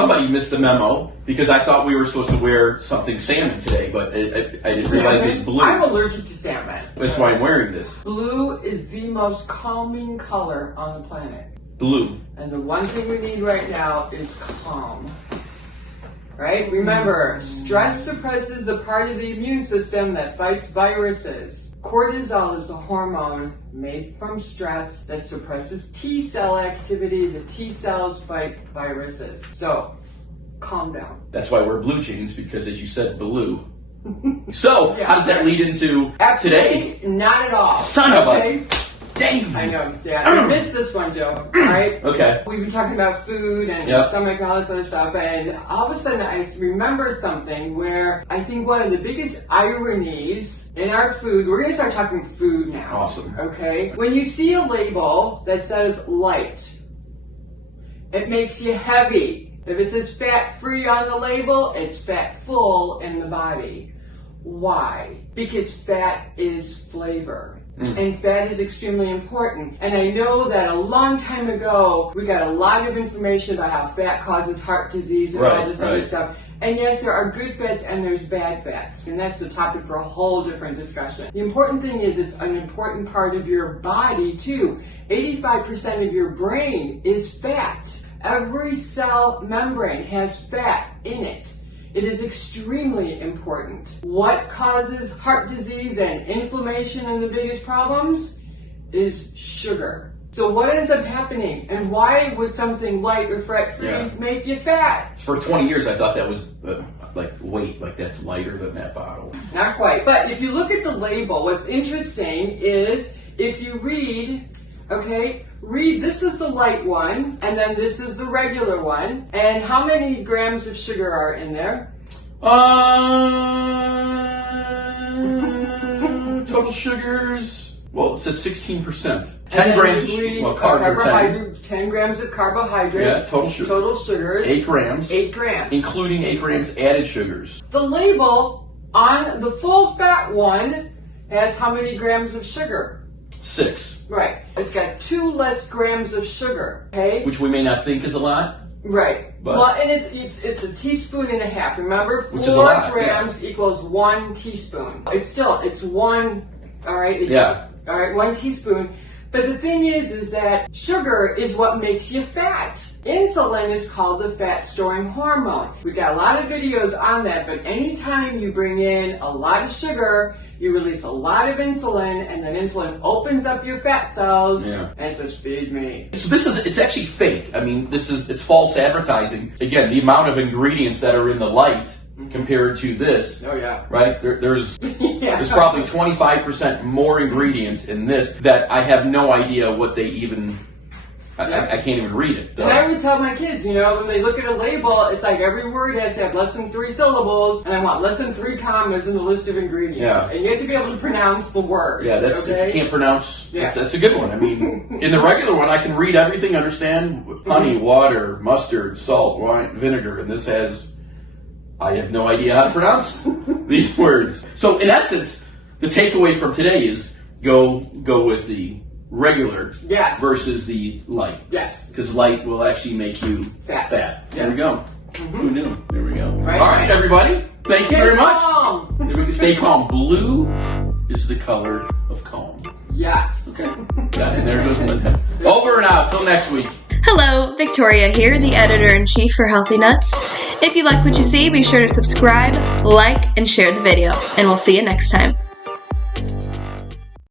somebody missed the memo because I thought we were supposed to wear something salmon today, but I didn't realize it was blue. I'm allergic to salmon. That's why I'm wearing this. Blue is the most calming color on the planet. Blue. And the one thing we need right now is calm. Right? Remember, stress suppresses the part of the immune system that fights viruses. Cortisol is a hormone made from stress that suppresses T cell activity. The T cells fight viruses. So, calm down. That's why I wear blue jeans, because as you said, blue. So, how does that lead into today? Not at all. Son of a... Dang. I know, Dad. I missed this one, Joe. Right? Okay. We've been talking about food and stomach and all this other stuff, and all of a sudden I remembered something where I think one of the biggest ironies in our food, we're going to start talking food now. Awesome. Okay? When you see a label that says light, it makes you heavy. If it says fat-free on the label, it's fat-full in the body. Why? Because fat is flavor. And fat is extremely important. And I know that a long time ago, we got a lot of information about how fat causes heart disease and all this other stuff. And yes, there are good fats and there's bad fats. And that's the topic for a whole different discussion. The important thing is it's an important part of your body too. 85% of your brain is fat. Every cell membrane has fat in it. It is extremely important. What causes heart disease and inflammation and the biggest problems is sugar. So what ends up happening, and why would something light or fat-free make you fat? For 20 years, I thought that was like weight, like that's lighter than that bottle. Not quite. But if you look at the label, what's interesting is if you read, read this is the light one, and then this is the regular one. And how many grams of sugar are in there? Total sugars, well, it says 16%. 10 grams of sugar. Well, carbs 10 grams of carbohydrates. Yeah, total sugar. Total sugars. 8 grams. 8 grams. Including 8 grams added sugars. The label on the full fat one has how many grams of sugar? 6. Right. It's got 2 less grams of sugar. Okay. Which we may not think is a lot. Right. But well, and it's a teaspoon and a half. Remember, 4 grams equals 1 teaspoon. It's 1. All right. All right. 1 teaspoon. But the thing is that sugar is what makes you fat. Insulin is called the fat storing hormone. We got a lot of videos on that, but anytime you bring in a lot of sugar, you release a lot of insulin, and then insulin opens up your fat cells and it says, feed me. So it's actually fake. I mean, it's false advertising. Again, the amount of ingredients that are in the light compared to this. Oh yeah. Right? There's probably 25% more ingredients in this that I have no idea what they even, I can't even read it. So. And I would tell my kids, when they look at a label, it's like every word has to have less than 3 syllables, and I want less than 3 commas in the list of ingredients. Yeah. And you have to be able to pronounce the words. Yeah, if you can't pronounce, that's a good one. I mean, in the regular one, I can read everything, understand honey, water, mustard, salt, wine, vinegar, and this has, I have no idea how to pronounce these words. So in essence, the takeaway from today is go with the regular versus the light. Yes. Because light will actually make you fat. There we go. Who knew? There we go. Right. All right, everybody. Thank you very much. Stay calm. Blue is the color of calm. Yes. Okay. Yeah, and there goes Linda. Over and out. Till next week. Hello, Victoria here, the editor-in-chief for Healthy Nuts. If you like what you see, be sure to subscribe, like, and share the video, and we'll see you next time.